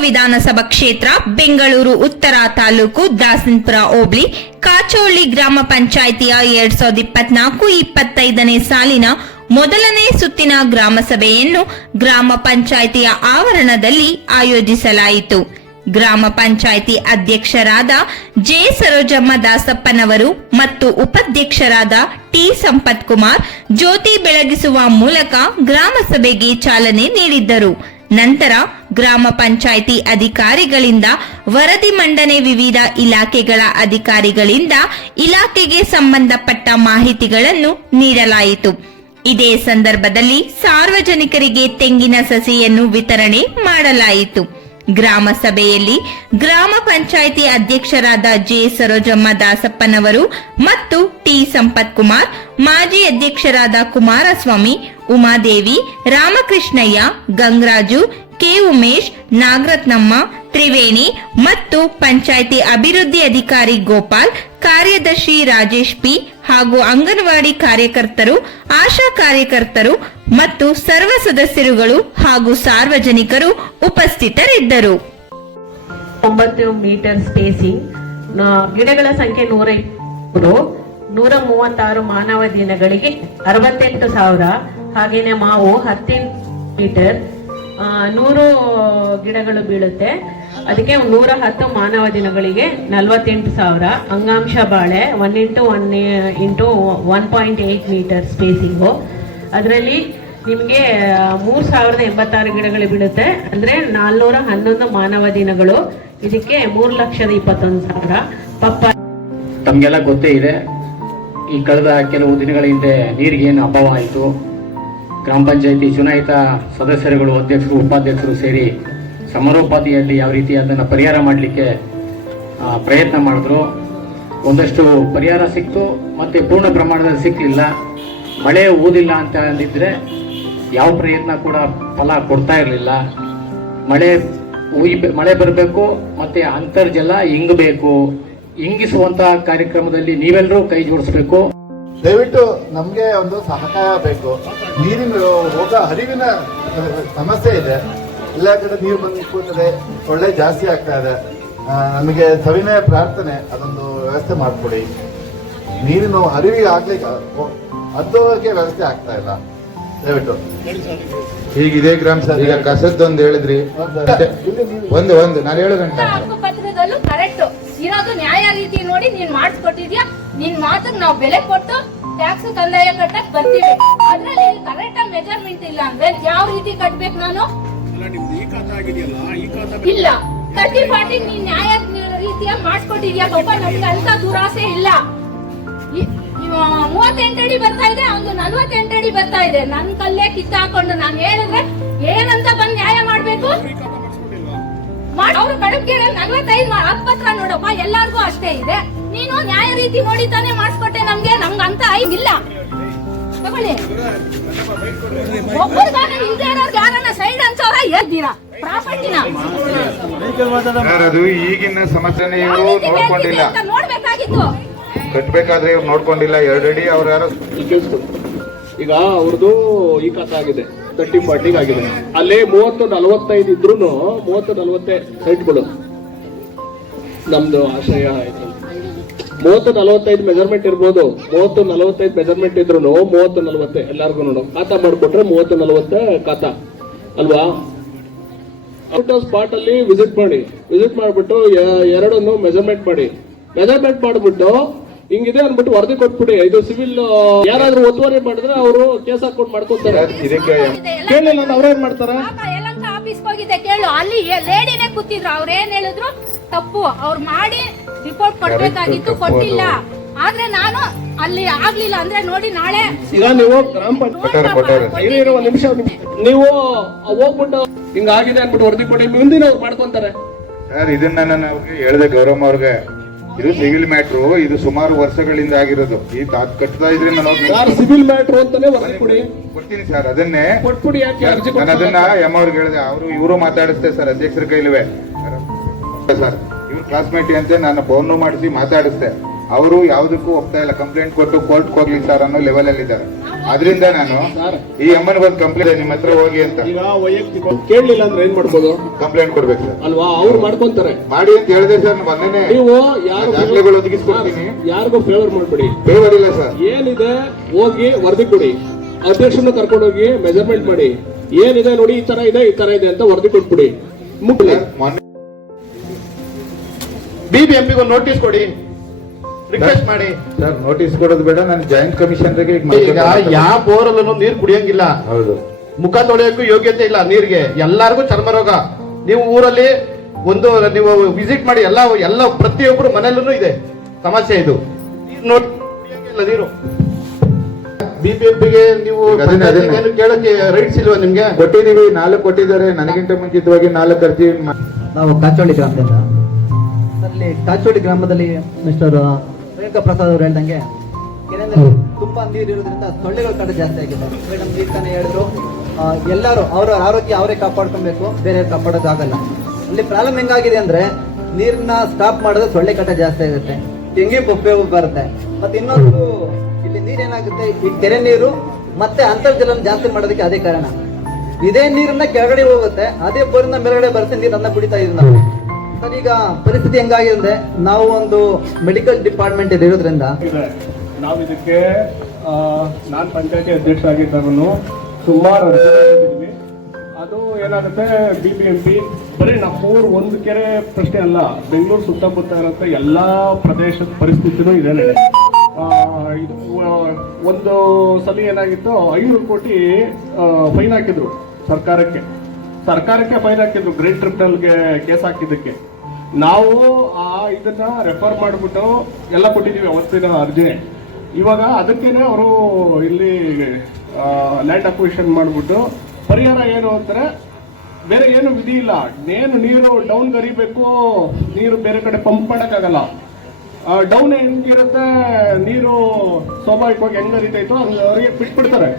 ವಿಧಾನಸಭಾ ಕ್ಷೇತ್ರ, ಬೆಂಗಳೂರು, ಉತ್ತರ ತಾಲೂಕು, ದಾಸನ್ಪುರ, ಹೋಬಳಿ, ಕಾಚೋಳಿ ಗ್ರಾಮ ಪಂಚಾಯಿತಿಯ ಎರಡ್ ಸಾವಿರದ ಇಪ್ಪತ್ನಾಲ್ಕು ಇಪ್ಪತ್ತೈದನೇ ಸಾಲಿನ ಮೊದಲನೇ ಸುತ್ತಿನ ಗ್ರಾಮಸಭೆಯನ್ನು ಗ್ರಾಮ ಪಂಚಾಯಿತಿಯ ಆವರಣದಲ್ಲಿ ಆಯೋಜಿಸಲಾಯಿತು. ಗ್ರಾಮ ಪಂಚಾಯಿತಿ ಅಧ್ಯಕ್ಷರಾದ ಜೆ ಸರೋಜಮ್ಮ ದಾಸಪ್ಪನವರು ಮತ್ತು ಉಪಾಧ್ಯಕ್ಷರಾದ ಟಿ ಸಂಪತ್ ಕುಮಾರ್ ಜ್ಯೋತಿ ಬೆಳಗಿಸುವ ಮೂಲಕ ಗ್ರಾಮಸಭೆಗೆ ಚಾಲನೆ ನೀಡಿದ್ದರು. ನಂತರ ಗ್ರಾಮ ಪಂಚಾಯಿತಿ ಅಧಿಕಾರಿಗಳಿಂದ ವರದಿ ಮಂಡನೆ ವಿವಿಧ ಇಲಾಖೆಗಳ ಅಧಿಕಾರಿಗಳಿಂದ ಇಲಾಖೆಗೆ ಸಂಬಂಧಪಟ್ಟ ಮಾಹಿತಿಗಳನ್ನು ನೀಡಲಾಯಿತು. ಇದೇ ಸಂದರ್ಭದಲ್ಲಿ ಸಾರ್ವಜನಿಕರಿಗೆ ತೆಂಗಿನ ಸಸಿಯನ್ನು ವಿತರಣೆ ಮಾಡಲಾಯಿತು. ಗ್ರಾಮ ಸಭೆಯಲ್ಲಿ ಗ್ರಾಮ ಪಂಚಾಯಿತಿ ಅಧ್ಯಕ್ಷರಾದ ಜೆ ಸರೋಜಮ್ಮ ದಾಸಪ್ಪನವರು ಮತ್ತು ಟಿ ಸಂಪತ್ ಕುಮಾರ್ ಮಾಜಿ ಅಧ್ಯಕ್ಷರಾದ ಕುಮಾರಸ್ವಾಮಿ ಉಮಾದೇವಿ, ರಾಮಕೃಷ್ಣಯ್ಯ, ಗಂಗರಾಜು, ಕೆ. ಉಮೇಶ್, ನಾಗರತ್ನಮ್ಮ, ತ್ರಿವೇಣಿ ಮತ್ತು ಪಂಚಾಯಿತಿ ಅಭಿವೃದ್ಧಿ ಅಧಿಕಾರಿ ಗೋಪಾಲ್, ಕಾರ್ಯದರ್ಶಿ ರಾಜೇಶ್ ಪಿ ಹಾಗೂ ಅಂಗನವಾಡಿ ಕಾರ್ಯಕರ್ತರು, ಆಶಾ ಕಾರ್ಯಕರ್ತರು ಮತ್ತು ಸರ್ವ ಸದಸ್ಯರುಗಳು ಹಾಗೂ ಸಾರ್ವಜನಿಕರು ಉಪಸ್ಥಿತರಿದ್ದರು. ಒಂಬತ್ತು ಮೀಟರ್ ಸ್ಪೇಸಿಂಗ್ ಗಿಡಗಳ ಸಂಖ್ಯೆ ನೂರ ನೂರ ಮೂವತ್ತಾರು ಮಾನವ ದಿನಗಳಿಗೆ ಅರವತ್ತೆಂಟು ಸಾವಿರ ಹಾಗೇನೆ ಮಾವು ಹತ್ತಿ ಮೀಟರ್ ನೂರು ಗಿಡಗಳು ಬೀಳುತ್ತೆ. ಅದಕ್ಕೆ ನೂರ ಹತ್ತು ಮಾನವ ದಿನಗಳಿಗೆ ನಲವತ್ತೆಂಟು ಸಾವಿರ. ಅಂಗಾಂಶ ಬಾಳೆ one into one into one point eight metre spacing ಅದರಲ್ಲಿ ನಿಮಗೆ ಮೂರು ಸಾವಿರದ ಎಂಬತ್ತಾರು ಗಿಡಗಳು ಬೀಳುತ್ತೆ. ಅಂದರೆ ನಾಲ್ನೂರ ಹನ್ನೊಂದು ಮಾನವ ದಿನಗಳು. ಇದಕ್ಕೆ ಮೂರು ಲಕ್ಷದ ಇಪ್ಪತ್ತೊಂದು ಸಾವಿರ. ಪಪ್ಪ ತಮಗೆಲ್ಲ ಗೊತ್ತೇ ಇದೆ. ಈ ಕಳೆದ ಕೆಲವು ದಿನಗಳ ಹಿಂದೆ ನೀರಿಗೆ ಏನು ಅಭಾವ ಆಯಿತು? ಗ್ರಾಮ ಪಂಚಾಯಿತಿ ಚುನಾಯಿತ ಸದಸ್ಯರುಗಳು, ಅಧ್ಯಕ್ಷರು, ಉಪಾಧ್ಯಕ್ಷರು ಸೇರಿ ಸಮರೋಪಾದಿಯಲ್ಲಿ ಯಾವ ರೀತಿ ಅದನ್ನು ಪರಿಹಾರ ಮಾಡಲಿಕ್ಕೆ ಪ್ರಯತ್ನ ಮಾಡಿದ್ರು. ಒಂದಷ್ಟು ಪರಿಹಾರ ಸಿಕ್ತು, ಮತ್ತು ಪೂರ್ಣ ಪ್ರಮಾಣದಲ್ಲಿ ಸಿಕ್ಕಲಿಲ್ಲ ಮಳೆ ಊದಿಲ್ಲ ಅಂತ ಅಂದಿದ್ರೆ ಯಾವ ಪ್ರಯತ್ನ ಕೂಡ ಫಲ ಕೊಡ್ತಾ ಇರಲಿಲ್ಲ. ಮಳೆ ಉಯ್, ಮಳೆ ಬರಬೇಕು, ಮತ್ತೆ ಅಂತರ್ಜಲ ಇಂಗಬೇಕು. ಇಂಗಿಸುವಂತಹ ಕಾರ್ಯಕ್ರಮದಲ್ಲಿ ನೀವೆಲ್ಲರೂ ಕೈ ಜೋಡಿಸ್ಬೇಕು. ದಯವಿಟ್ಟು ನಮಗೆ ಒಂದು ಸಹಕಾರ ಬೇಕು. ನೀರಿನ ಹೋಗ ಹರಿವಿನ ಸಮಸ್ಯೆ ಇದೆ. ಎಲ್ಲ ಕಡೆ ನೀರು ಬಂದು ಕೂತದೆ ಒಳ್ಳೆ ಜಾಸ್ತಿ ಆಗ್ತಾ ಇದೆ. ನಮಗೆ ಸವಿನಯ ಪ್ರಾರ್ಥನೆ ಅದೊಂದು ವ್ಯವಸ್ಥೆ ಮಾಡಿಕೊಡಿ. ನೀರಿನ ಹರಿವಿಗೆ ಆಗ್ಲಿಕ್ಕೆ ಅದೋಕ್ಕೆ ವ್ಯವಸ್ಥೆ ಆಗ್ತಾ ಇಲ್ಲ. ದಯವಿಟ್ಟು. ಈಗ ಇದೇ ಗ್ರಾಮ ಸರ್ ಈಗ ಕಸದ್ದೊಂದು ಹೇಳಿದ್ರಿ. ಒಂದು ಒಂದು ನಾನು ಹೇಳು ಇರೋದು ನ್ಯಾಯ ರೀತಿ ನೋಡಿ ನೀನ್ ಮಾಡಿಸ್ಕೊಟ್ಟಿದ್ಯಾ? ನಿನ್ ಮಾತಿಗೆ ನಾವು ಬೆಲೆ ಕೊಟ್ಟು ಟ್ಯಾಕ್ಸ್ ಕಂದಾಯ ಕಟ್ಟಕ್ ಬರ್ತೀವಿ. ಅದ್ರಲ್ಲಿ ಕರೆಕ್ಟ್ ಆಗಿ ಮೆಜರ್ಮೆಂಟ್ ಇಲ್ಲ ಅಂದ್ರೆ ಯಾವ ರೀತಿ ಕಟ್ಬೇಕು ನಾನು? ಇಲ್ಲ ತರ್ಟಿ ಫಾರ್ಟಿ ನೀನ್ ನ್ಯಾಯ ರೀತಿಯ ಮಾಡಿಸ್ಕೊಟ್ಟಿದ್ಯಾ? ಪಾಪ ನಮ್ಗೆ ಅಂತ ದುರಾಸೆ ಇಲ್ಲ. ಮೂವತ್ತೆಂಟಡಿ ಮೂವತ್ತೆಂಟು ಅಡಿ ಬರ್ತಾ ಇದೆ ಒಂದು ನಲ್ವತ್ತೆಂಟು ಅಡಿ ಬರ್ತಾ ಇದೆ. ನನ್ ಕಲ್ಲೇ ಕಿತ್ತಾಕೊಂಡು ನಾನು ಹೇಳಿದ್ರೆ ಏನಂತ ಬಂದ್ ನ್ಯಾಯ ಮಾಡ್ಬೇಕು? ಅವ್ರು ಕಡಬ್ಗೆರೆ ನಲ್ವತ್ತೈದು ಹತ್ಪತ್ರ ಎಲ್ಲರಿಗೂ ಅಷ್ಟೇ ಇದೆ. ನೀನು ನ್ಯಾಯ ರೀತಿ ನೋಡಿ ತಾನೇ ಮಾಡಿಸ್ಕೊಟ್ಟೆ ನಮ್ಗೆ ನಮ್ಗೆ ಅಂತ ಇಲ್ಲ. ತಗೊಳ್ಳಿ. ಒಬ್ಬರಿಗಾನ ಇಲ್ದೇ ಇರೋರ್ಗೆ ಯಾರನ್ನ ಸೈಡ್ ಹಂಚೋರ ಎದ್ದೀರಾ? ಪ್ರಾಪರ್ಟಿನ. ಸರ್ ಅದು ಈಗಿನ ಸಮಸ್ಯೆನ ಇವರು ನೋಡ್ಕೊಂಡಿಲ್ಲ. ನೋಡ್ಬೇಕಾಗಿತ್ತು. ಕಟ್ಬೇಕಾದ್ರೆ ಇವ್ರು ನೋಡ್ಕೊಂಡಿಲ್ಲ ಎರಡಡಿ ಅವ್ರ ಅವ್ರು ಯಾರೋ? ಈಗ ಅವ್ರದ್ದು ಈ ಕಥೆ ಆಗಿದೆ ತರ್ಟಿ ಫಾರ್ಟಿಗೆ ಆಗಿದೆ. ಅಲ್ಲಿ ಮೂವತ್ತು ನಲವತ್ತೈದು ಇದ್ರು ಮೂವತ್ತು ನಲ್ವತ್ತೈದು ಸೈಟ್ಗಳು ನಮ್ದು ಆಶಯ ಆಯ್ತು ಮೂವತ್ತು ನಲವತ್ತೈದು ಮೆಜರ್ಮೆಂಟ್ ಇರ್ಬೋದು. ಮೂವತ್ತು ನಲವತ್ತೈದು ಮೆಜರ್ಮೆಂಟ್ ಇದ್ರು ಮೂವತ್ತು ನಲವತ್ತೆ ಎಲ್ಲಾರ್ಗು ನೋಡು. ಖಾತಾ ಮಾಡ್ಕೊಟ್ರೆ ಮೂವತ್ತು ನಲವತ್ತೆ ಖಾತಾ. ಅಲ್ವಾ? ಔಟ್ ಆಫ್ ಸ್ಪಾಟ್ ಅಲ್ಲಿ ವಿಸಿಟ್ ಮಾಡಿ. ವಿಸಿಟ್ ಮಾಡ್ಬಿಟ್ಟು ಎರಡನ್ನು ಮೆಜರ್ಮೆಂಟ್ ಮಾಡಿ. ಮೆಜರ್ಮೆಂಟ್ ಮಾಡ್ಬಿಟ್ಟು ಹಿಂಗಿದೆ ಅಂದ್ಬಿಟ್ಟು ವರದಿ ಕೊಟ್ಬಿಡಿ. ಇದು ಸಿವಿಲ್ ಯಾರಾದ್ರೂ ಒತ್ತುವರಿ ಮಾಡಿದ್ರೆ ಅವರು ಕೇಸ್ ಹಾಕೊಂಡು ಮಾಡ್ಕೊತಾರೆ. ಕೇಳಿಲ್ಲ ಅವ್ರೇನ್ ಮಾಡ್ತಾರ? ಹೋಗಿದ್ದೆ ಕೇಳು. ಅಲ್ಲಿ ಲೇಡಿನೇ ಕೂತಿದ್ರು. ಅವ್ರೇನ್ ಹೇಳಿದ್ರು? ತಪ್ಪು. ಅವ್ರು ಮಾಡಿ ರಿಪೋರ್ಟ್ ಕೊಡ್ಬೇಕಾಗಿತ್ತು ಕೊಟ್ಟಿಲ್ಲ. ಆದ್ರೆ ನಾನು ಅಲ್ಲಿ ಆಗ್ಲಿಲ್ಲ ಅಂದ್ರೆ ನೋಡಿ ನಾಳೆ ಈಗ ನೀವು ಗ್ರಾಮ ಒಂದ್ ನಿಮಿಷ ಹೋಗ್ಬಿಟ್ಟು ಹಿಂಗಾಗಿದೆ ಅನ್ಬಿಟ್ಟು ವರದಿ ಕೊಡಿ ಮುಂದಿನ ಅವ್ರು ಮಾಡ್ಕೊಂತಾರೆ. ಸರ್ ಇದನ್ನ ನಾನು ಅವ್ರಿಗೆ ಹೇಳ್ದೆ ಗೌರಮ್ಮ ಅವ್ರಿಗೆ. ಇದು ಸಿವಿಲ್ ಮ್ಯಾಟ್ರು ಇದು ಸುಮಾರು ವರ್ಷಗಳಿಂದ ಆಗಿರೋದು. ಈ ತಾತ್ ಕಟ್ತಾ ಇದ್ರೆ ನಾನು ಯಾರು ಸಿವಿಲ್ ಮ್ಯಾಟ್ರು ಅಂತಾನೆ ವರದಿ ಕೊಡಿ. ಕೊಡ್ತೀನಿ ಸರ್ ಅದನ್ನೇ. ಕೊಟ್ಬಿಡಿ ಯಾಕೆ ಅರ್ಜಿ ನಾನು ಅದನ್ನ ಎಂ ಅವ್ರಿಗೆ ಹೇಳಿದೆ ಅವರು ಇವರು ಮಾತಾಡಿಸ್ತೆ ಸರ್ ಅಧ್ಯಕ್ಷರ ಕೈಲುವೆ. ಸರ್ ಇವ್ರ ಕ್ಲಾಸ್ಮೇಟ್ ಅಂತೆ ನಾನು ಫೋನ್ ಮಾಡಿಸಿ ಮಾತಾಡಿಸ್ದೆ ಅವರು ಯಾವುದಕ್ಕೂ ಹೋಗ್ತಾ ಇಲ್ಲ. ಕಂಪ್ಲೇಂಟ್ ಕೊಟ್ಟು ಕೋರ್ಟ್ ಹೋಗ್ಲಿ ಸರ್ ಅನ್ನೋ ಲೆವೆಲ್ ಅಲ್ಲಿ ಇದ್ದಾರೆ. ಅದರಿಂದ ನಾನು ಈ ಅಮ್ಮನ ಒಂದು ಕಂಪ್ಲೇಂಟ್ ನಿಮ್ಮ ಹತ್ರ ಹೋಗಿ ಅಂತ. ವೈಯಕ್ತಿಕ ಕೇಳಲಿಲ್ಲ ಅಂದ್ರೆ ಏನ್ ಮಾಡ್ಬೋದು? ಕಂಪ್ಲೇಂಟ್ ಕೊಡ್ಬೇಕು ಸರ್ ಅಲ್ವಾ? ಅವ್ರು ಮಾಡ್ಕೊಂತಾರೆ. ಮಾಡಿ ಅಂತ ಹೇಳಿದೆ ಸರ್ ಮೊನ್ನೆನೆ. ನೀವು ಯಾರು ದಾಖಲೆಗಳು ಒದಗಿಸ್ಕೊಡ್ತೀನಿ. ಯಾರಿಗೂ ಫೇವರ್ ಮಾಡ್ಬಿಡಿ. ಫೇವರ್ ಇಲ್ಲ ಸರ್ ಏನಿದೆ ಹೋಗಿ ವರದಿ ಕೊಡಿ. ಅಧ್ಯಕ್ಷನ ಕರ್ಕೊಂಡೋಗಿ ಮೆಜರ್ಮೆಂಟ್ ಮಾಡಿ. ಏನಿದೆ ನೋಡಿ ಈ ತರ ಇದೆ ಈ ತರ ಇದೆ ಅಂತ ವರದಿ ಕೊಟ್ಬಿಡಿ. ಮುಗ್ಲಿ ಮೊನ್ನೆ ಬಿಬಿಎಂಪಿಗೆ ಒಂದು ನೋಟಿಸ್ ಕೊಡಿ ರಿಕ್ವೆಸ್ಟ್ ಮಾಡಿ. ಸರ್ ನೋಟಿಸ್ ಕೊಡೋದು ಬೇಡ ನಾನು ಜಾಯಿಂಟ್ ಕಮಿಷನ್ ಈಗ ಯಾವ ಬೋರಲ್ಲೂ ನೀರು ಕುಡಿಯಂಗಿಲ್ಲ. ಹೌದು. ಮುಖ ತೊಳೆಯೋಕ್ಕೂ ಯೋಗ್ಯತೆ ಇಲ್ಲ ನೀರಿಗೆ. ಎಲ್ಲಾರ್ಗು ಚರ್ಮ ರೋಗ. ನೀವು ಊರಲ್ಲಿ ಒಂದು ನೀವು ವಿಸಿಟ್ ಮಾಡಿ ಎಲ್ಲ ಎಲ್ಲ ಪ್ರತಿಯೊಬ್ಬರು ಮನೆಯಲ್ಲೂ ಇದೆ. ಸಮಸ್ಯೆ ಇದು. ನೀರು ನೋಡಿ ಕುಡಿಯಂಗಿಲ್ಲ ನೀರು. ಬಿಬಿಎಂಪಿಗೆ ನೀವು ಕೇಳಕ್ಕೆ ರೈಟ್ಸ್ ಇಲ್ವಾ ನಿಮ್ಗೆ? ಕೊಟ್ಟಿದೀವಿ ನಾಲ್ಕು ಕೊಟ್ಟಿದ್ದಾರೆ. ನನಗಿಂತ ಮುಂಚಿತವಾಗಿ ನಾಲ್ಕು ಅರ್ಜಿ ಮಾ- ನಾವು ಕಾಚೋಳಿ ಗ್ರಾಮದಿಂದ ಅಲ್ಲಿ ತಾಚೋಡಿ ಗ್ರಾಮದಲ್ಲಿ ಮಿಸ್ಟರ್ ರೇಣುಕಾ ಪ್ರಸಾದ್ ಅವರು ಹೇಳ್ದಂಗೆ ಏನಂದ್ರೆ ತುಂಬಾ ನೀರು ಇರೋದ್ರಿಂದ ಸೊಳ್ಳೆಗಳ ಕಡೆ ಜಾಸ್ತಿ ಆಗಿದೆ. ಮೇಡಮ್ ಈಗ ತಾನೇ ಹೇಳಿದ್ರು ಎಲ್ಲರೂ ಅವರ ಆರೋಗ್ಯ ಅವರೇ ಕಾಪಾಡ್ಕೊಬೇಕು ಬೇರೆ ಕಾಪಾಡೋಕ್ಕಾಗಲ್ಲ ಇಲ್ಲಿ ಪ್ರಾಬ್ಲಮ್ ಹೆಂಗಾಗಿದೆ ಅಂದ್ರೆ ನೀರನ್ನ ಸ್ಟಾಪ್ ಮಾಡಿದ್ರೆ ಸೊಳ್ಳೆ ಕಟ್ಟ ಜಾಸ್ತಿ ಆಗುತ್ತೆ. ತೆಂಗಿ ಉಪಯೋಗ ಬರುತ್ತೆ. ಮತ್ತೆ ಇನ್ನೊಂದು ಇಲ್ಲಿ ನೀರೇನಾಗುತ್ತೆ ಈ ಕೆರೆ ನೀರು ಮತ್ತೆ ಅಂತರ್ಜಲ ಜಾಸ್ತಿ ಮಾಡೋದಕ್ಕೆ ಅದೇ ಕಾರಣ. ಇದೇ ನೀರನ್ನ ಕೆಳಗಡೆ ಹೋಗುತ್ತೆ ಅದೇ ಬೋರಿನ ಮೇಲ್ಗಡೆ ಬರುತ್ತೆ ನೀರನ್ನ ಕುಡಿತಾ ಇದೀವಿ ನಾವು ಈಗ ಪರಿಸ್ಥಿತಿ ಹೆಂಗಾಗಿದೆ ಅಂದ್ರೆ ನಾವು ಒಂದು ಮೆಡಿಕಲ್ ಡಿಪಾರ್ಟ್ಮೆಂಟ್ ಇದೆ ಇರೋದ್ರಿಂದ. ನಾವು ಇದಕ್ಕೆ ನಾನ್ ಪಂಚಾಯತಿ ಅಧ್ಯಕ್ಷರಾಗಿದ್ದವನು ಸುಮಾರು ಅದು ಏನಾಗುತ್ತೆ ಬಿ ಬಿ ಎಂ ಪಿ ಬರೀ ನಮ್ಮೂರು ಒಂದು ಕೆರೆ ಪ್ರಶ್ನೆ ಅಲ್ಲ, ಬೆಂಗಳೂರು ಸುತ್ತಮುತ್ತ ಇರೋಂಥ ಎಲ್ಲ ಪ್ರದೇಶದ ಪರಿಸ್ಥಿತಿನೂ ಇದೆ ಇದು ಒಂದು ಸಲ ಏನಾಗಿತ್ತು, ಐನೂರು ಕೋಟಿ ಫೈನ್ ಹಾಕಿದ್ರು ಸರ್ಕಾರಕ್ಕೆ. ಸರ್ಕಾರಕ್ಕೆ ಫೈನ್ ಹಾಕಿದ್ರು, ಗ್ರೀನ್ ಟ್ರಿಬ್ಯುನಲ್ಗೆ ಕೇಸ್ ಹಾಕಿದ್ದಕ್ಕೆ. ನಾವು ಆ ಇದನ್ನ ರೆಫರ್ ಮಾಡಿಬಿಟ್ಟು ಎಲ್ಲ ಕೊಟ್ಟಿದ್ದೀವಿ ಅವತ್ತಿನ ಅರ್ಜಿ. ಇವಾಗ ಅದಕ್ಕೇನೆ ಅವರು ಇಲ್ಲಿ ಲ್ಯಾಂಡ್ ಅಕ್ವಿಷನ್ ಮಾಡಿಬಿಟ್ಟು ಪರಿಹಾರ ಏನು ಅಂತಾರೆ, ಬೇರೆ ಏನು ವಿಧಿ ಇಲ್ಲ. ಏನು ನೀರು ಡೌನ್ ಗರಿಬೇಕು ನೀರು ಬೇರೆ ಕಡೆ ಪಂಪ್ ಮಾಡೋಕ್ಕಾಗಲ್ಲ. ಡೌನ್ ಹೆಂಗಿರುತ್ತೆ, ನೀರು ಸ್ವಾಭಾವಿಕವಾಗಿ ಹೆಂಗ್ ಹರಿತೈತೋ ಅವರಿಗೆ ಬಿಟ್ಬಿಡ್ತಾರೆ.